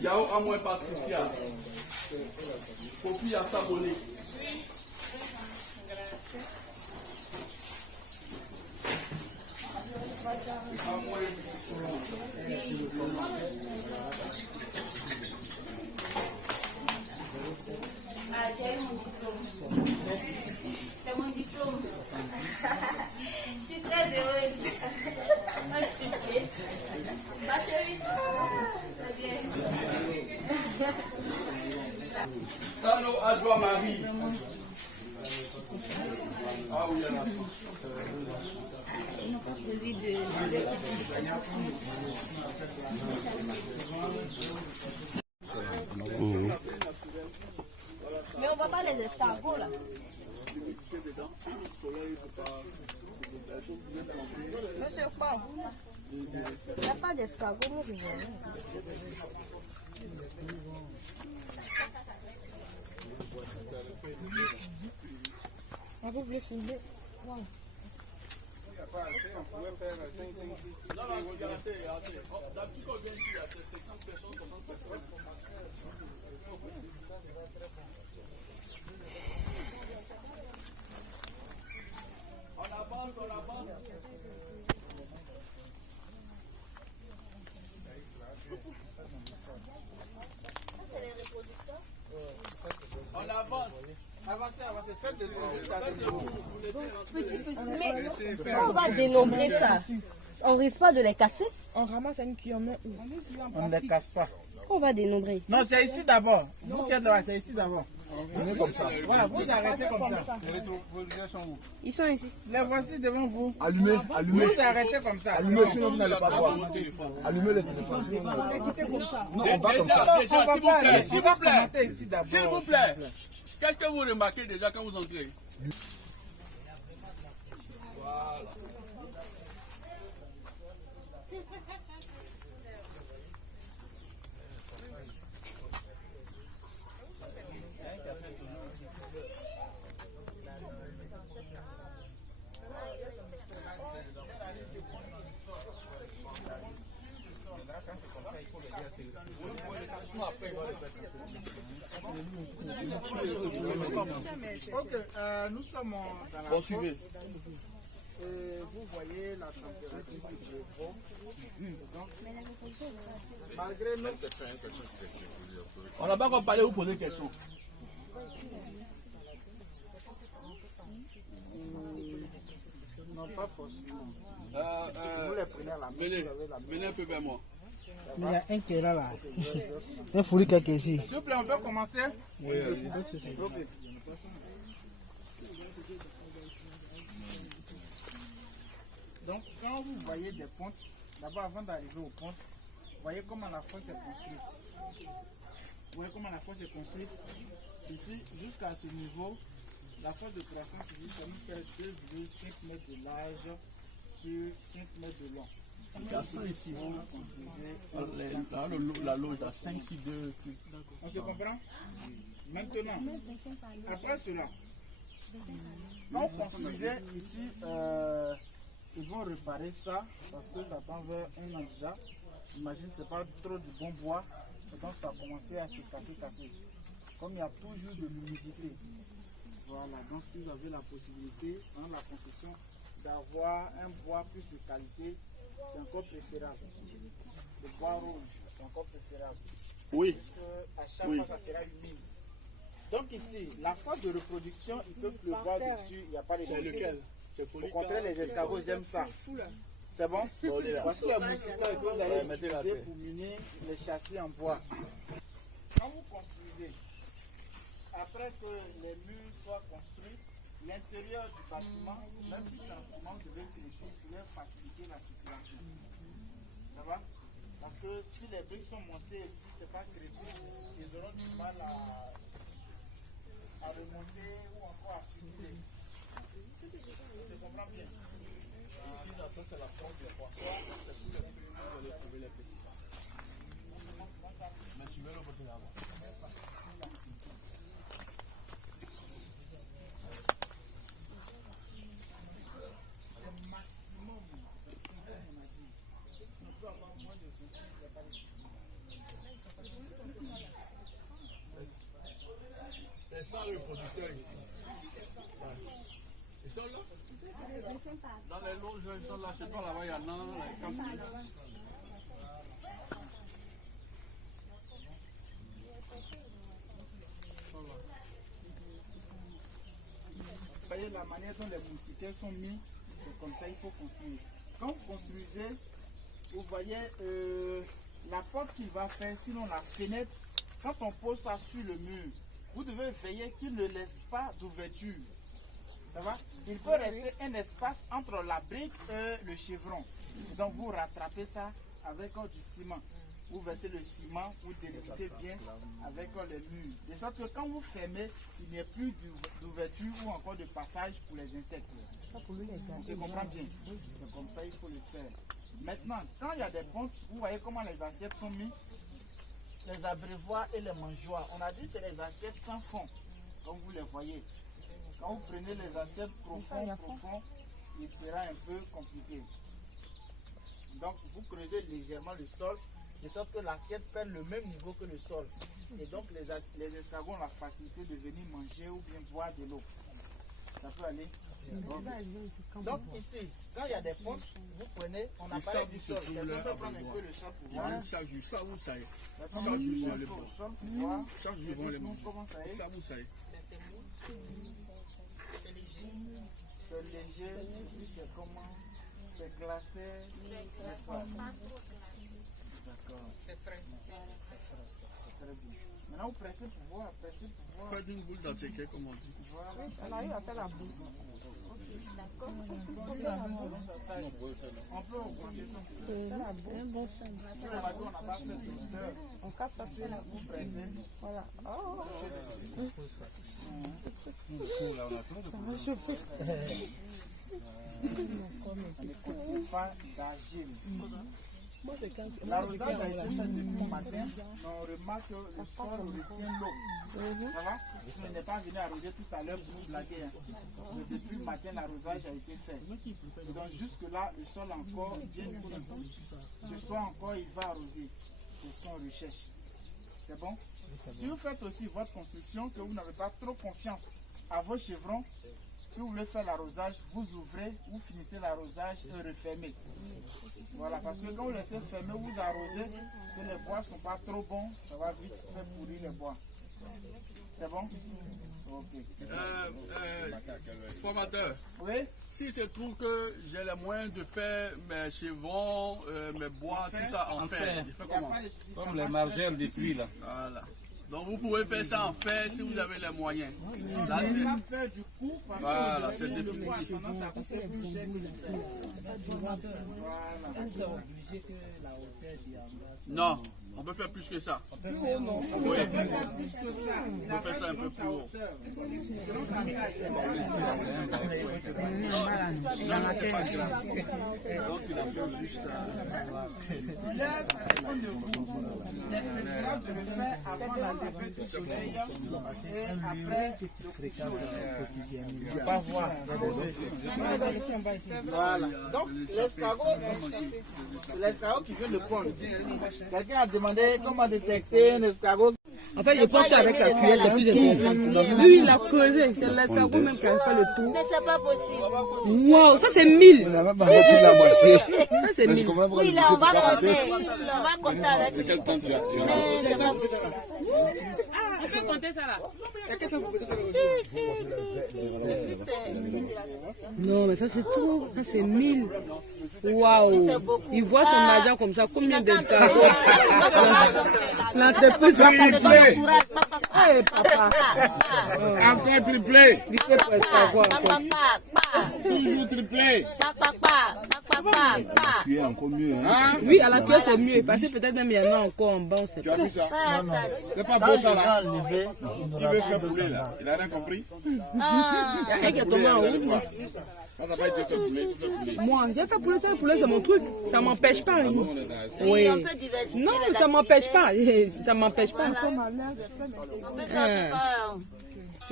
Yao Amoué Patricia. Kofi Assamolé. Ah, j'ai eu mon diplôme. C'est mon diplôme. Je suis très heureuse. Ma chérie, c'est bien. Tano Adwa Marie. Ah oui, il y en a. Celui de Mais on voit pas les escargots là. Monsieur quoi? Il n'y a pas d'escargots, moi je vois. Vous voulez filmer? Wow. Non, non, il y a assez. D'habitude, quand on vient ici, il y a 50 personnes, 60 personnes. On avance, on avance. C'est les reproducteurs? On avance. Avancez, avancez, faites des Mais on va dénombrer ça. On risque pas de les casser? On ramasse une cuillère où? On ne les casse pas. On va dénombrer. Non, c'est ici d'abord. Vous qui êtes là, c'est ici d'abord. Comme ça. Voilà, vous arrêtez comme ça. Vos gars sont où? Ils sont ici. Les voici devant vous. Allumez, allumez. Vous arrêtez comme ça. Allumez, sinon vous n'allez pas voir. Allumez les téléphones. Non, on va comme ça. Déjà, s'il vous plaît, s'il vous plaît. Ici d'abord. S'il vous plaît. Qu'est-ce que vous remarquez déjà quand vous entrez? Voilà. Ok, nous sommes dans la Bon, suivez. et vous voyez la température du gros. Donc, malgré nous, On n'a pas encore parlé, vous posez des questions. non pas forcément. Vous Venez, les prenez à la main. venez un peu vers moi. Il y a un qui est là. Un fourri quelque ici. S'il vous plaît, on peut commencer? Oui. Ok. Donc, quand vous voyez des pontes, d'abord avant d'arriver aux pontes, vous voyez comment la fosse est construite. Vous voyez comment la fosse est construite. Ici, jusqu'à ce niveau, la fosse de croissance ici, ça nous fait 2,5 mètres de large sur 5 mètres de long. Il y a ça ici. La loge à 5, 6, 2. On se comprend? Maintenant, après cela, quand on construisait ici, ils vont réparer ça parce que ça tend vers un an déjà. Imagine, c'est pas trop du bon bois, et donc ça a commencé à se casser. Comme il y a toujours de l'humidité. Voilà, donc si vous avez la possibilité dans la construction d'avoir un bois plus de qualité, c'est encore préférable. Le bois rouge, c'est encore préférable. Oui. Puisque à chaque fois, ça sera humide. Donc ici, la phase de reproduction, il peut pleuvoir dessus, il n'y a pas de C'est lequel? C'est Au folie. contraire, les escargots ils aiment ça. C'est bon? Voici les moustiquaires que vous allez utiliser pour miner les châssis en bois. Quand vous construisez, après que les murs soient construits, l'intérieur du bâtiment, même si c'est en ciment, vous devez tricher pour leur faciliter la circulation. Ça va? Parce que si les briques sont montées et puis c'est pas crépi, ils auront du mal à remonter ou encore à circuler. On se comprend bien. Ici, là, ça, c'est la porte de poisson. C'est sur les petits, vous allez trouver les petits. Mais tu veux le côté là-bas. Maximum 25 ans, on a dit. Si on peut avoir moins de 25, il n'y a pas de souci. les 100 reproducteurs ici. Ils sont là? Dans les loges, ils sont là. C'est pas là-bas, il y en a dans les campings. Vous voyez la manière dont les moustiquaires sont mis, c'est comme ça il faut construire. Quand vous construisez, vous voyez la porte qu'il va faire, sinon la fenêtre, quand on pose ça sur le mur, vous devez veiller qu'il ne laisse pas d'ouverture. Ça va? Il peut rester un espace entre la brique et le chevron. Donc vous rattrapez ça avec du ciment. Vous versez le ciment, vous délimitez bien avec les murs. De sorte que quand vous fermez, il n'y a plus d'ouverture ou encore de passage pour les insectes. On se comprend bien. C'est comme ça il faut le faire. Maintenant, quand il y a des pontes, vous voyez comment les assiettes sont mises. Les abreuvoirs et les mangeoires. On a dit que c'est les assiettes sans fond, comme vous les voyez. Quand vous prenez les assiettes profondes, il sera un peu compliqué. Donc vous creusez légèrement le sol, de sorte que l'assiette prenne le même niveau que le sol. Et donc les escargots ont la facilité de venir manger ou bien boire de l'eau. Ça peut aller. Donc ici, quand il y a des pontes, vous prenez, on a parlé du sol. Quelqu'un peut prendre un peu le sol pour voir. Chaque jour, ça vous savez. Chaque jour, on les mange. Chaque jour, on les mange. Comment ça est? Ça vous savez. C'est léger, puis c'est comment? C'est glacé, n'est-ce pas? D'accord. C'est frais. C'est très bien. Maintenant, vous pressez pour voir, Faites une boule d'attiqué, comme on dit. Voilà. On arrive à faire la boule. D'accord. On peut augmenter ça. C'est un bon sel. On n'a pas fait de hauteur. On casse parce que Vous pressez. voilà. Oh, Touchez dessus. ça va chauffer. On ne continue pas d'agir. Moi, c'est 15. L'arrosage a été fait depuis le matin, mais on remarque que le sol retient l'eau. Ça va? On n'est pas venu arroser tout à l'heure pour blaguer. C'est depuis le matin l'arrosage a été fait. Et donc jusque-là, le sol est encore bien humide. Ce soir encore, il va arroser. C'est ce qu'on recherche. C'est bon? Si vous faites aussi votre construction, que vous n'avez pas trop confiance à vos chevrons, si vous voulez faire l'arrosage, vous ouvrez, vous finissez l'arrosage et refermez. Voilà, parce que quand vous laissez fermer, vous arrosez, que les bois ne sont pas trop bons, ça va vite faire pourrir les bois. C'est bon? Ok. Formateur, Oui? si se trouve que j'ai les moyens de faire mes chevrons, mes bois, tout ça en fer, je fais Il n'y a comment? pas de souci, ça Comme les marche margelles de pluie là. Voilà. Donc vous pouvez faire ça en fer si vous avez les moyens. très Là, bien. c'est... Pas peur du coup, parce Voilà, que c'est le bois, définitif. tendance à coûter plus cher que le fer. Voilà. Non, on peut faire plus que ça. Oui, On peut faire plus que ça. Il on peut faire ça un peu plus haut. Sinon, ça taille. Non, c'est pas grave. Donc il a fait juste... Là, ça dépend de vous. Il est préférable de le faire avant la levée du soleil et après le coucher au soleil. Je ne pas voir. Voilà. Donc, l'escargot qui vient de pondre. Quelqu'un a demandé comment détecter un escargot. En fait, je pense qu'avec la cuillère, c'est plus intéressant. Lui, il a creusé. C'est l'escargot même qui a fait le tour. Mais c'est pas possible. Waouh, ça c'est 1000. On n'a pas parlé de la moitié. Ça c'est 1000. Oui, là, on va compter. On va compter avec lui. Quel temps tu as? Mais c'est pas possible. On peut compter ça là. Non, mais ça c'est trop. Ça c'est 1000. Waouh. Il voit son argent comme ça. Combien d'escargots? L'entreprise va pas de hey, papa. Encore triplé. Triplé pour escargot encore. Toujours triplé. Tu es encore mieux. Hein? Oui, à la cuillère c'est mieux. Parce que peut-être même il y en a encore en bas, on sait Tu as pas. vu ça? C'est pas Quand beau je ça vais là. enlever, Il veut faire brûler là. Il a rien compris. Un qui est tombé en haut. Ça n'a pas été fait brûler. Moi, j'ai fait poulet, c'est mon truc. Ça m'empêche pas. Hein. Oui. On peut diversifier Non, les ça m'empêche pas. Ça m'empêche pas. On peut faire, je sais pas,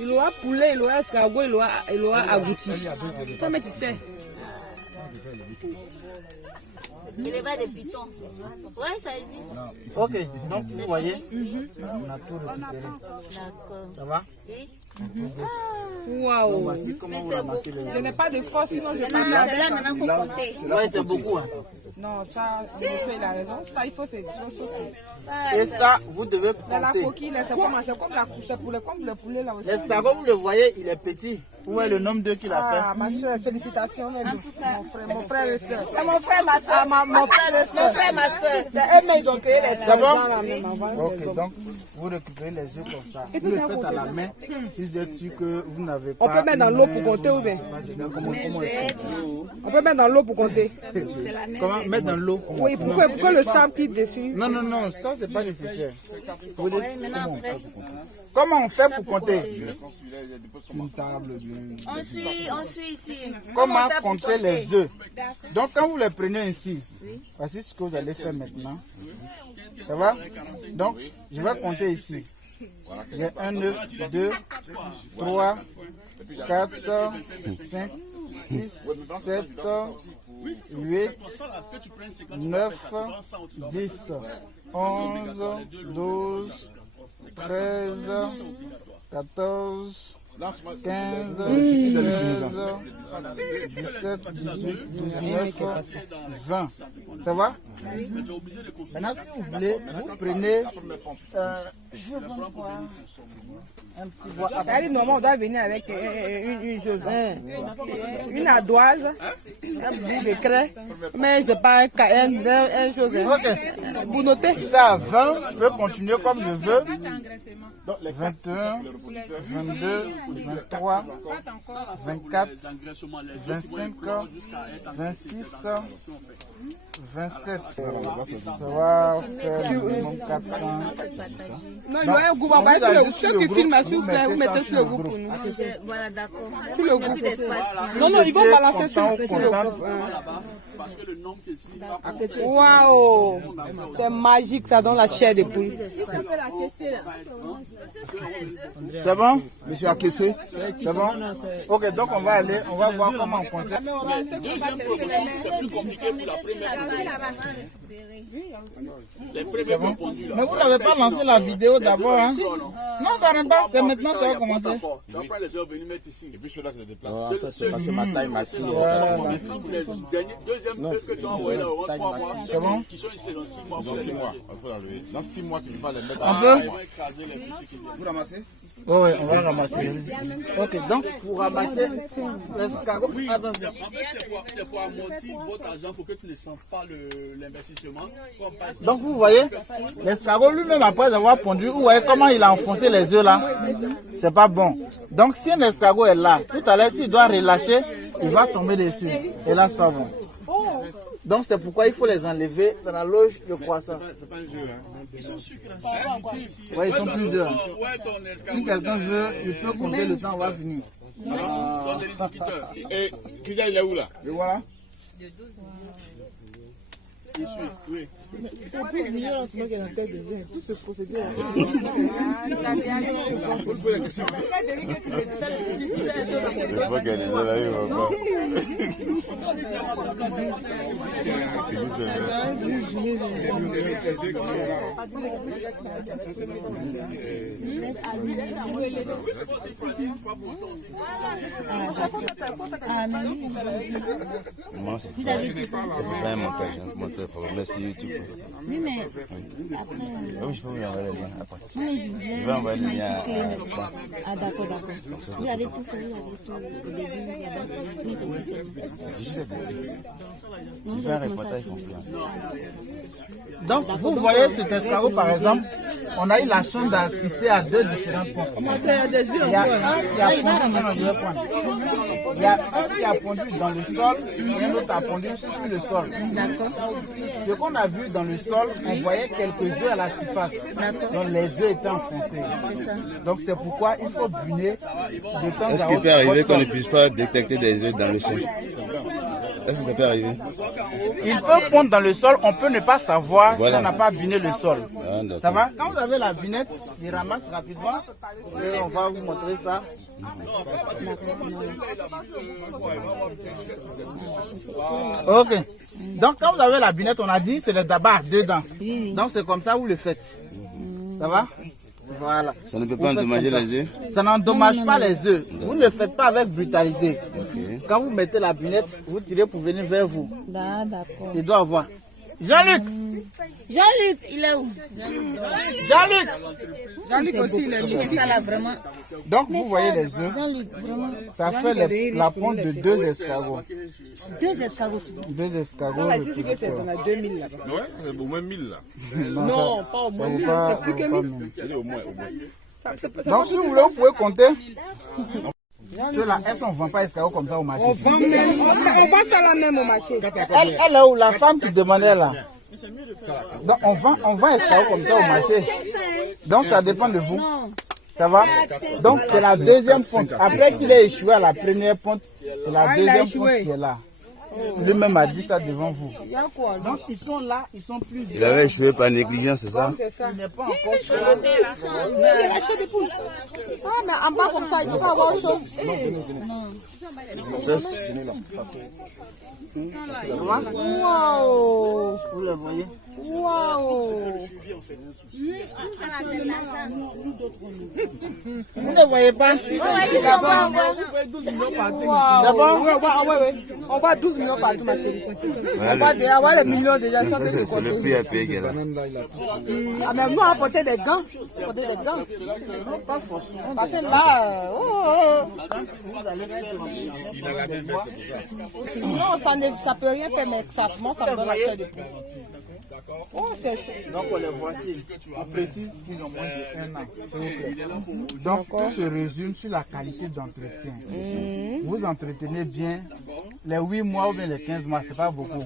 Il aura poulet, il aura escargot, il aura agouti. Toi, mais tu sais. élevage de pitons. Ouais, ça existe. ok, donc vous voyez, on a tout récupéré. D'accord. Ça va? Oui. Waouh. Voici comment on c'est ramasse beaucoup. les Je œufs. n'ai pas de force, sinon je Maintenant, peux c'est là, maintenant, il faut compter. Ouais, c'est beaucoup. Hein. Non, ça, monsieur, il a raison. Ça, il faut c'est. Et ça, vous devez C'est la compter. coquille, là, c'est comme la couche, comme le poulet là aussi. L'escargot, vous le voyez, il est petit. Où est le nombre d'œufs qu'il a fait? Ah, ma soeur, félicitations même. Mon frère et soeur. C'est mon frère, ma soeur. Mon frère et soeur. Mon frère, ma soeur. C'est eux-mêmes qui ont créé les C'est bon? gens là même avant. Ok, donc vous récupérez les œufs comme ça. Vous le faites à la main si vous êtes sûr que vous n'avez pas. On peut mettre dans l'eau pour compter ou bien? Comment On peut mettre dans l'eau pour compter. Comment mettre dans l'eau? Oui, pourquoi le sable quitte dessus? Non, non, non, ça c'est pas nécessaire. Vous dites, Maintenant, après, comment on fait pour compter? Une table bien. on suit ici. Comment on fait pour compter les œufs? Donc quand vous les prenez ici, voici ce que vous allez faire maintenant. Ça va? Donc je vais compter ici. J'ai 1 œuf, 2, 3, 4, 5, 6, 7, 8, 9, 10, 11, 12, 13, 14, 15, 16, 17, 18, 19, 20. Ça va? Maintenant, si vous voulez, vous prenez je vais prendre quoi? Un petit bois. Elle dit normalement on doit venir avec une chose. Une ardoise, un bout de craie, mais c'est pas une chose. Ok. Vous notez? Jusqu'à 20, je peux continuer comme je veux. 21, 22, 23, 24, 25, 26, 27. Ça va faire minimum 400. Non, il y a un groupe. On va sur le ceux qui filment, s'il vous plaît, vous mettez sur le groupe pour nous. Voilà, d'accord. Sur le Il n'y a groupe. plus d'espace. Non, non, ils vont balancer sur le groupe. Parce que le nombre qui est ici, Waouh! C'est magique, ça donne la chair de poule. C'est bon? Monsieur Akessé, C'est bon? Ok, donc on va aller, on va voir comment on conserve. deuxième promotion, c'est plus compliqué pour la première promotion. Les premiers Bon. répondus là. Mais vous n'avez pas lancé la vidéo d'abord, hein? Non, ça rentre pas, c'est maintenant ça va commencer. Tu vas prendre les heures venir mettre ici. et puis celui-là qui le déplace. C'est parce que ma taille m'a si. Les derniers, deuxième œufs que tu as envoyé là, au 3 mois, C'est bon? qui sont ici dans 6 mois. Dans 6 mois, il faut l'enlever. Dans 6 mois, tu ne peux pas les mettre. On Ils peut? vont écraser les petits qui viennent. Vous ramassez? Oui, on va ramasser. Ok, donc pour ramasser l'escargot, attention. En fait, c'est pour amortir votre argent pour que tu ne sentes pas l'investissement. Donc vous voyez, l'escargot lui-même après avoir pondu, vous voyez comment il a enfoncé les œufs là. C'est pas bon. Donc si un escargot est là, tout à l'heure s'il doit relâcher, il va tomber dessus. Et là c'est pas bon. Donc c'est pourquoi il faut les enlever dans la loge de croissance. C'est pas un jeu, hein. Ouais, ils sont plusieurs. Ouais, ton escargot. Si quelqu'un veut, il peut compter le temps, on va finir. Ton distributeur. Et Kida, il est où là? Et voilà. Oui. Tout ce procédé. Je vois qu'elle est là, il va pas. Moi, c'est pas un montage, merci YouTube. Oui, mais après. Oui, je peux vous envoyer le lien après. Oui, je voulais. Je vais envoyer le lien. Ah, d'accord, d'accord. Vous avez tout fait, vous avez tout au début, là-bas. Mais c'est aussi ça. Je fais un reportage complet. Donc vous voyez cet escargot par exemple, on a eu la chance d'assister à deux différentes ponts. Il y a un qui a pondu dans le point. Il y a un qui a pondu dans le sol et un autre a pondu sur le sol. Ce qu'on a vu dans le sol, on voyait quelques œufs à la surface. Donc les œufs étaient enfoncés. Donc c'est pourquoi il faut buner de temps à autre. Est-ce qu'il peut arriver qu'on ne puisse pas détecter des œufs dans le sol? Est-ce que ça peut arriver? Il peut pondre dans le sol, on peut ne pas savoir Voilà. si on n'a pas biné le sol. Ah, d'accord. Ça va? Quand vous avez la binette, il ramasse rapidement et on va vous montrer ça. Ok. Donc quand vous avez la binette, on a dit c'est le dabar dedans. Donc c'est comme ça vous le faites. Ça va? Voilà. Ça ne peut pas endommager les œufs? Ça n'endommage pas les œufs. Vous ne le faites pas avec brutalité. Ok. Quand vous mettez la binette, vous tirez pour venir vers vous. D'accord. Il doit avoir. Jean-Luc! Jean-Luc, il est où? Jean-Luc! Jean-Luc aussi, il est mis. C'est ça là, vraiment. Donc vous voyez les œufs. Jean-Luc, vraiment. Ça fait la ponte de 2 escargots. 2 escargots. 2 escargots. Ça, ici, c'est que c'est dans 2000 là-bas. Ouais, c'est au moins 1000 là. Non, pas au moins 1000, c'est plus que 1000. Il est au moins. Donc si vous voulez, vous pouvez compter. Ceux-là, elles ne vendent pas escargots comme ça au marché. On vend même, on vend ça là même au marché. Elle est où la femme qui demandait là? Donc on vend escargots comme ça au marché. Donc ça dépend de vous. Ça va? Donc c'est la deuxième ponte. Après qu'il ait échoué à la première ponte, c'est la deuxième ponte qui est là. Lui-même a dit ça devant vous. Donc ils sont là, ils sont plusieurs. Il avait échoué par négligence, c'est ça? Il n'est pas encore sur Ah, mais en bas comme ça, il ne peut pas avoir autre chose. Wow! Vous le voyez? Wow! Vous ne voyez pas? D'abord, On voit 12 millions partout, ma chérie. On voit déjà, on voit les millions déjà. Sans C'est le prix à payer qui est là. Ah, mais nous, on a porté des gants. Porter des gants. Parce que là, non, ça peut rien faire, mais ça, moi, ça me donne la chair de poule. Oh, donc on les voici. On précise qu'ils ont moins de 1 an. Donc tout se résume sur la qualité d'entretien. Vous entretenez bien les 8 mois ou bien les 15 mois, c'est pas beaucoup.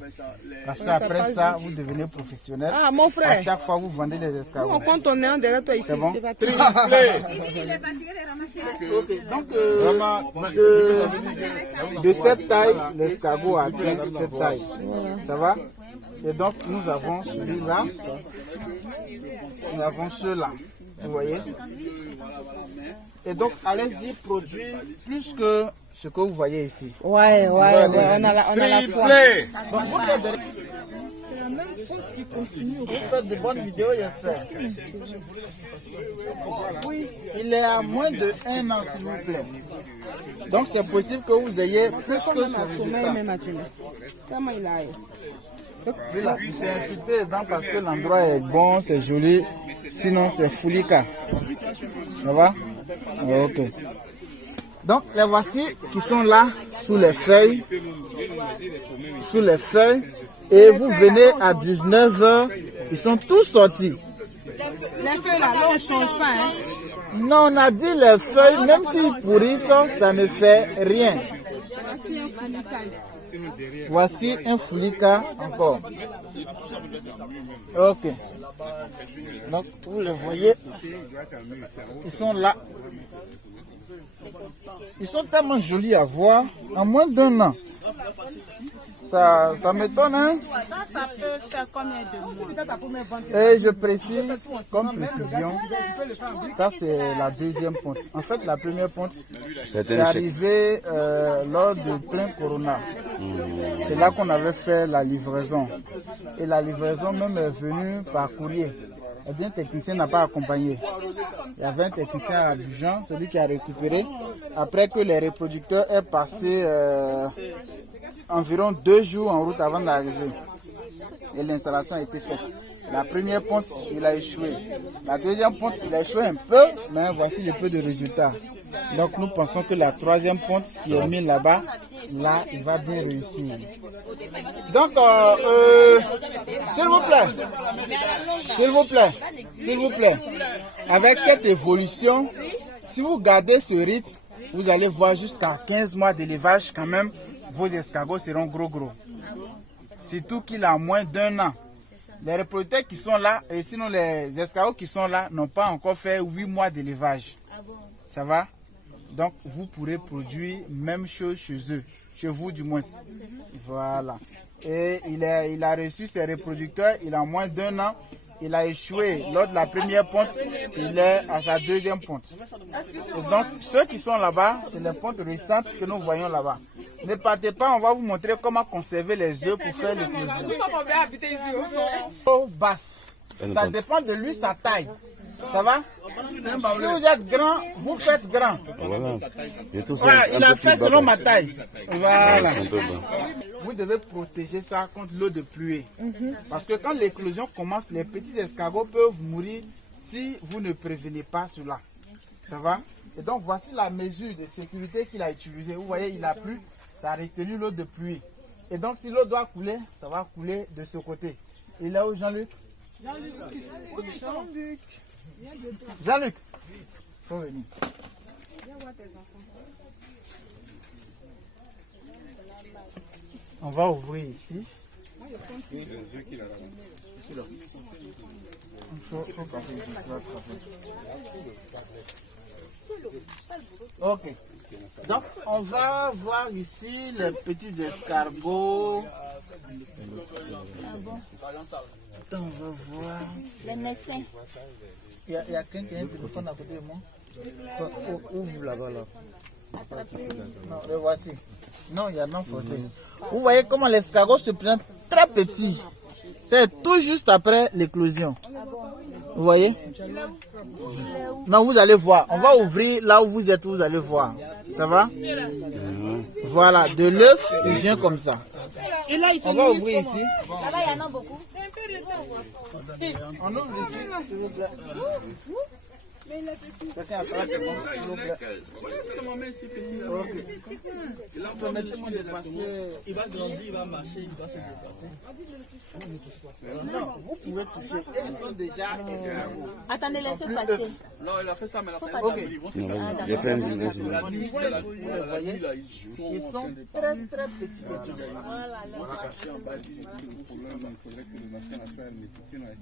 Parce qu'après ça, vous devenez professionnel. Ah, mon frère. À chaque fois, vous vendez des escargots. On compte ton nez derrière toi ici. C'est bon? Ok, donc de cette taille, l'escargot atteint cette taille. Ça va? Et donc nous avons celui-là, nous avons ceux-là, vous voyez. Et donc allez-y produire plus que ce que vous voyez ici. Ouais, on a la foi. Donc vous faites c'est la même chose qui continue. Vous faites de bonnes vidéos, j'espère. Oui, il est à moins de 1 an, s'il vous plaît. Donc c'est possible que vous ayez plus que ce résultat. Comment il a? Oui, là, il s'est insulté dedans parce que l'endroit est bon, c'est joli. Sinon, c'est foulika. Ça va? Ok. Donc, les voici qui sont là, sous les feuilles. Sous les feuilles. Et vous venez à 19h. Ils sont tous sortis. Les feuilles là, on ne change pas. Hein? Non, on a dit les feuilles, même s'ils pourrissent, ça ne fait rien. Voici un foulika encore. Ok. Donc, vous le voyez. Ils sont là. Ils sont tellement jolis à voir. En moins d'1 an. Ça m'étonne, hein? Ça peut faire combien de mois? Et je précise, comme précision, ça c'est la deuxième ponte. En fait, la première ponte, c'est arrivé lors du plein Corona. C'est là qu'on avait fait la livraison. Et la livraison même est venue par courrier. Eh bien, le technicien n'a pas accompagné. Il y avait un technicien à Abidjan, celui qui a récupéré. Après que les reproducteurs aient passé environ 2 jours en route avant d'arriver. Et l'installation a été faite. La première ponte, il a échoué. La deuxième ponte, il a échoué un peu, mais voici le peu de résultats. Donc nous pensons que la troisième ponte qui est mise là-bas, là, il va bien réussir. Donc, s'il vous plaît, avec cette évolution, si vous gardez ce rythme, vous allez voir jusqu'à 15 mois d'élevage quand même, vos escargots seront gros. Surtout qu'il a moins d'1 an. Les reproducteurs qui sont là, et sinon les escargots qui sont là, n'ont pas encore fait 8 mois d'élevage. Ça va? Donc vous pourrez produire même chose chez eux, chez vous du moins. Voilà. Et il a reçu ses reproducteurs, il a moins d'1 an. Il a échoué lors de la première ponte, il est à sa deuxième ponte. Et donc, ceux qui sont là-bas, c'est les pontes récentes que nous voyons là-bas. Ne partez pas, on va vous montrer comment conserver les œufs pour faire l'éclosion. Basse. Ça dépend de lui, sa taille. Ça va? Si vous êtes grand, vous faites grand. Voilà. Et tout ça, Voilà, un il a peu fait plus selon bas. ma taille. Voilà. Un peu bas. Vous devez protéger ça contre l'eau de pluie. Parce que quand l'éclosion commence, les petits escargots peuvent mourir si vous ne prévenez pas cela. Ça va? Et donc voici la mesure de sécurité qu'il a utilisée. Vous voyez, il a plu, ça a retenu l'eau de pluie. Et donc si l'eau doit couler, ça va couler de ce côté. Et là où Jean-Luc? Jean-Luc, faut venir. On va ouvrir ici. Ok. Donc, on va voir ici les petits escargots. Attends, on va voir. Les naissins. Il y a quelqu'un qui a un téléphone à côté de moi. Ouvre là-bas, là. Non, le voici. Non, il y a non forcé. Vous voyez comment l'escargot se prend très petit. C'est tout juste après l'éclosion. Vous voyez? Non, vous allez voir. On va ouvrir là où vous êtes, vous allez voir. Ça va? Voilà, de l'œuf, il vient comme ça. Et là, ils On sont va nourris ouvrir comment? ici. Là-bas, il y en a beaucoup. On ouvre ici, s'il vous plaît. Quelqu'un a fait s'il vous plaît. C'est le moment ici, petit. Ok. Permettez-moi de passer. Il va grandir, il va marcher, il va se déplacer. Non, vous pouvez toucher. Ils sont déjà escargots. Attendez, laissez passer. Non, il a fait ça, mais il a fait Ok. un ils vont se Non, battre. vas-y. J'ai fait une vidéo sur La ça. nuit, c'est la nuit, la nuit, là, Ils sont très très petits.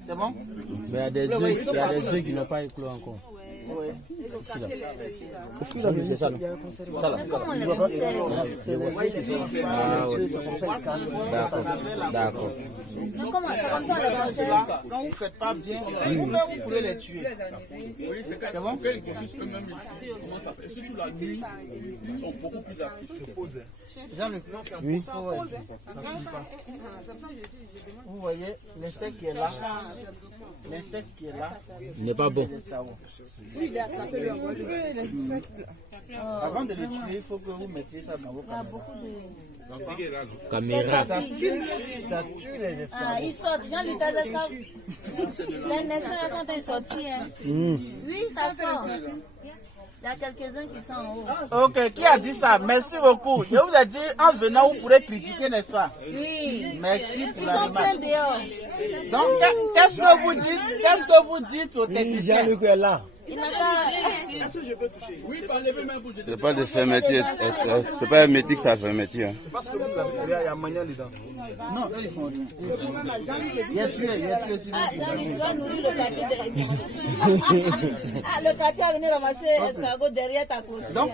C'est bon? Mais il y a des œufs qui n'ont pas éclos encore. Oui. C'est ça, non? Ça, là. Comment on les conserve? D'accord. Non, comment? C'est comme ça on les conserve? Là, quand vous ne faites pas bien, vous-même vous pouvez les tuer. Oui, c'est bon? Quand ils grossissent eux-mêmes, ils commencent à faire. Et surtout la nuit, ils sont beaucoup plus actifs. Jean-Luc, oui. Vous voyez, l'insecte qui est là, l'insecte qui est là, Il n'est pas bon. c'est l'escargot. Avant de le tuer, il faut que vous mettiez ça dans vos caméras. Caméra. Ça tue les Ah, escargots. ils sortent. Jean-Luc, tes escargots. Les naissants, elles sont tous sortis. Hein. Oui, ça sort. Il y a quelques-uns qui sont en haut. Ok, qui a dit ça? Merci beaucoup. Je vous ai dit, en venant, vous pourrez critiquer, n'est-ce pas? Oui. Merci pour Ils sont pleins l'animal. dehors. Donc, qu'est-ce que vous dites aux techniciens? est là. Il n'a qu'à... Oui, parlez même pour C'est pas de faire métier. C'est pas un métier que ça fait métier. Hein. Il y a manière dedans. Non, eux, ils font rien. Il y a tué aussi. Ah, Jean-Luc, tu vas nourrir le quartier derrière. Ah, le quartier va venir ramasser escargot derrière ta côte. Donc,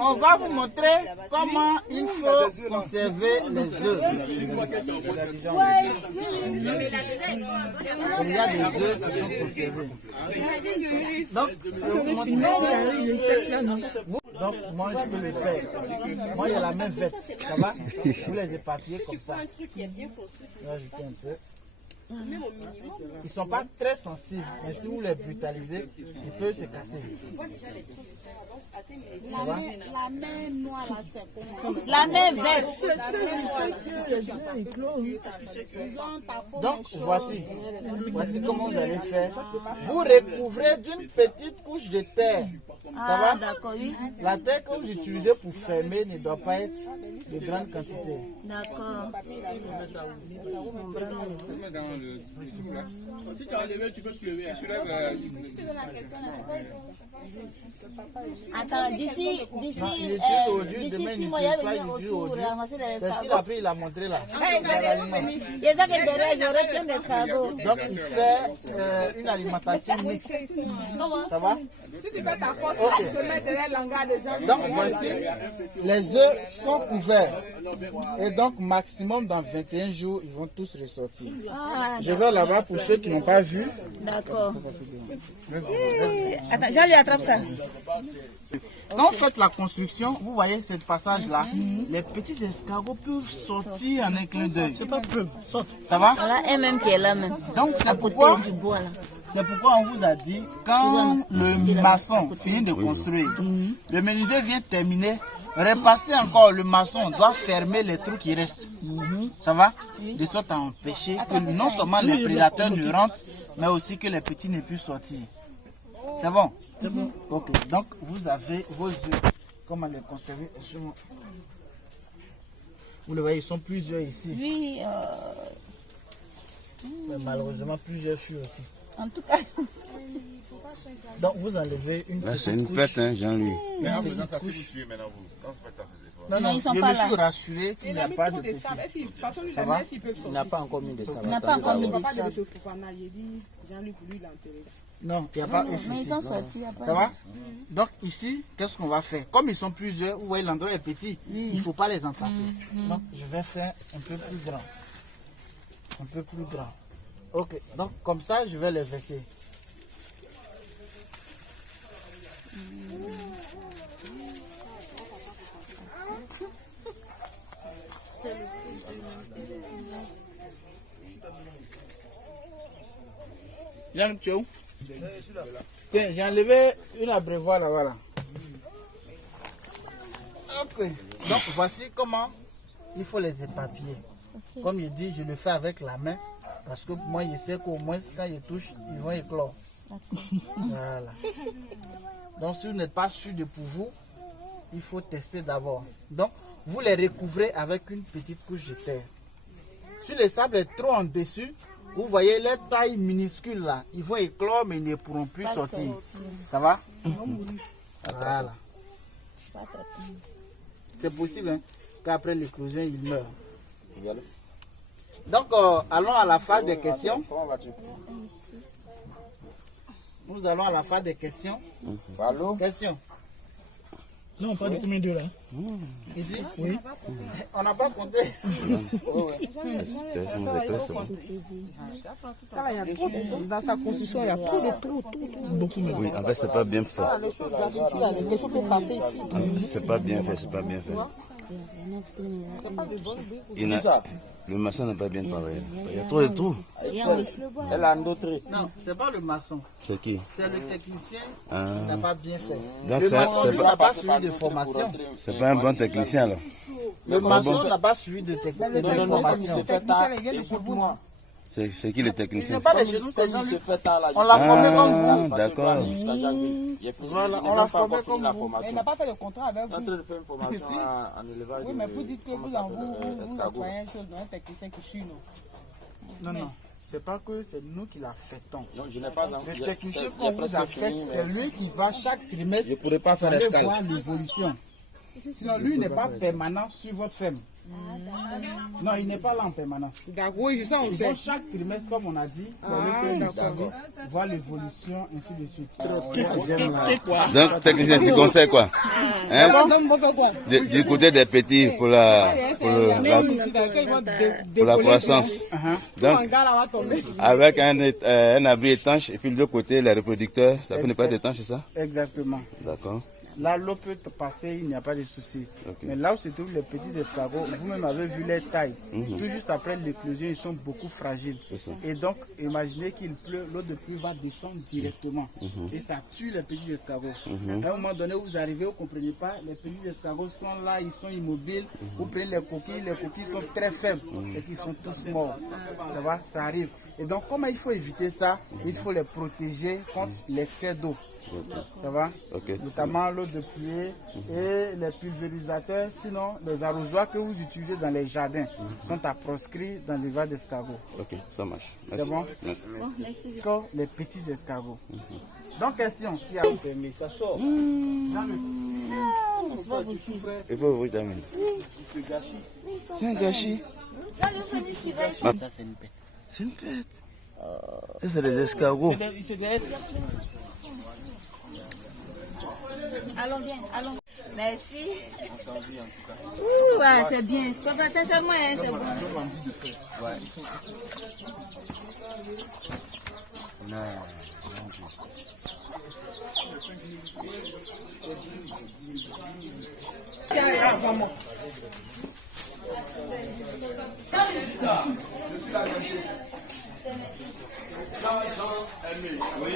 on va vous montrer comment il faut conserver les œufs. Il y a des œufs qui sont conservés. Donc, donc, moi, je peux le faire. Moi, il y a la même veste. Ça va? Vous les éparpillez comme ça. Vas-y, tiens un peu. Ils ne sont pas très sensibles, mais si vous les brutalisez, ils peuvent se casser. Ça va? La main noire, là, c'est comment? La main verte. Donc, voici comment vous allez faire. Vous recouvrez d'une petite couche de terre. Ça Ah, va? d'accord, oui. La terre que vous utilisez pour fermer ne doit pas être de grande quantité. D'accord. Si tu as levé, tu peux se lever. Attends, d'ici Non, il est aujourd'hui, demain, 6 il mois, il ne va pas venir aujourd'hui. autour ramasser les C'est ce qu'il a escargots. pris, il a montré là. Il y a ça que derrière, j'aurais plein d'escargots. Donc, il fait une alimentation mixte. Ça va? Si tu fais ta force, Ok. tu peux mettre derrière l'hangar des gens. Donc, voici, les œufs sont couverts. Et donc, maximum dans 21 jours, ils vont tous ressortir. Je vais là-bas pour ceux qui n'ont pas vu. D'accord. Attends, Jean lui attrape ça. Quand vous faites la construction, vous voyez ce passage-là, les petits escargots peuvent sortir en un clin d'œil. C'est pas peu, saute. Ça va? Voilà un même qui est là même. Donc c'est pourquoi on vous a dit, quand le maçon finit de construire, le menuisier vient terminer, repasser encore, le maçon doit fermer les trous qui restent. Ça va? De sorte à empêcher que non seulement les prédateurs ne rentrent, mais aussi que les petits ne puissent sortir. C'est bon? C'est bon. Ok, donc vous avez vos œufs. Comment les conserver? Vous le voyez, ils sont plusieurs ici. Oui, mais malheureusement, plusieurs chues aussi. en tout cas. Donc vous enlevez une Là, petite c'est une couche. pète, hein, Jean-Louis. Une En petite faisant ça, si couche. vous tuez maintenant, vous, quand vous faites ça, c'est des fois. Non, Non, non, ils sont je pas me là. suis rassuré qu'il n'y a pas de petits. Ça va? Il n'a pas encore mis de ça. Il n'a pas encore mis de ça. Non, il n'y a pas eux. Mais ils sont sortis. Ça va? Donc ici, qu'est-ce qu'on va faire? Comme ils sont plusieurs, vous voyez l'endroit est petit, il ne faut pas les entasser. Donc je vais faire un peu plus grand. Un peu plus grand. Ok, donc comme ça, je vais les verser. Jean, tu es où? Tiens, j'ai enlevé une abreuvoir là, voilà. Ok. Donc voici comment il faut les éparpiller. Comme je dis, je le fais avec la main. Parce que moi, je sais qu'au moins, quand ils touchent, ils vont éclore. Voilà. Donc si vous n'êtes pas sûr de pour vous, il faut tester d'abord. Donc, vous les recouvrez avec une petite couche de terre. Si le sable est trop en dessus, vous voyez les tailles minuscules là, ils vont éclore mais ils ne pourront plus sortir. Ça va? Voilà. C'est possible hein, qu'après l'éclosion, ils meurent. Donc, allons à la phase des questions. Nous allons à la phase des questions. Questions. Non, pas de combien d'eux là? Ici? Oui. On n'a pas compté. Dans sa construction, il y a trop de trous. Oui, en fait, c'est pas bien fait. Quelque chose peut passer ici. C'est pas bien fait, c'est pas bien fait. Le maçon n'a pas bien travaillé. Il y a trop de trous. Elle a d'autres. Non, c'est pas le maçon. C'est qui? C'est le technicien qui n'a pas bien fait. Donc, Le c'est maçon lui, pas, n'a pas suivi de formation. c'est pas un bon technicien là. Le maçon n'a pas suivi de formation. C'est qui le Il technicien? n'est pas de chez nous, c'est Jean-Luc. On On l'a formé comme vous. D'accord. Voilà, on l'a formé comme vous. Il n'a pas fait de contrat avec en train vous. de faire une formation en élevage. Oui, mais vous dites que vous employez une chose dans un technicien qui suit nous. Non, non. C'est pas que c'est nous qui la fêtons. Non, je n'ai pas Le technicien qu'on vous affecte, c'est lui qui va chaque trimestre Je ne pourrais pas faire aller l'escale. voir l'évolution. Sinon, lui n'est pas permanent sur votre ferme. Non, il n'est pas là en permanence. D'accord, oui, je sais, on Il sait. faut chaque trimestre, comme on a dit, voir l'évolution, ainsi de suite. Donc, technicien, tu conseilles quoi? Hein? Du côté des petits pour la croissance. Donc, avec un abri étanche et puis de l'autre côté, les reproducteurs, ça peut ne pas être étanche, c'est ça? Exactement. D'accord. Là, l'eau peut passer, il n'y a pas de souci. Okay. Mais là où se trouvent les petits escargots, vous-même avez vu les tailles. Tout juste après l'éclosion, ils sont beaucoup fragiles. Et donc, imaginez qu'il pleut, l'eau de pluie va descendre directement. Et ça tue les petits escargots. À un moment donné, vous arrivez, vous ne comprenez pas, les petits escargots sont là, ils sont immobiles. Vous prenez les coquilles sont très faibles et qu'ils sont tous morts. Ça va, ça arrive. Et donc, comment il faut éviter ça? Il faut les protéger contre l'excès d'eau. Ça va? Notamment l'eau de pluie et les pulvérisateurs, sinon les arrosoirs que vous utilisez dans les jardins sont à proscrire dans l'élevage d'escargots. Ok, ça marche. C'est bon? Merci. Encore les petits escargots. Donc, question, si vous permis, ça sort. C'est pas possible. Il faut vous terminer. C'est un gâchis. Ça, c'est une pète. C'est une pète. Ça, c'est des escargots. Allons bien, allons. Merci. Ouh, ouais, c'est bien. Sincèrement, hein, c'est bon. Je suis la Jean Aimé. Oui.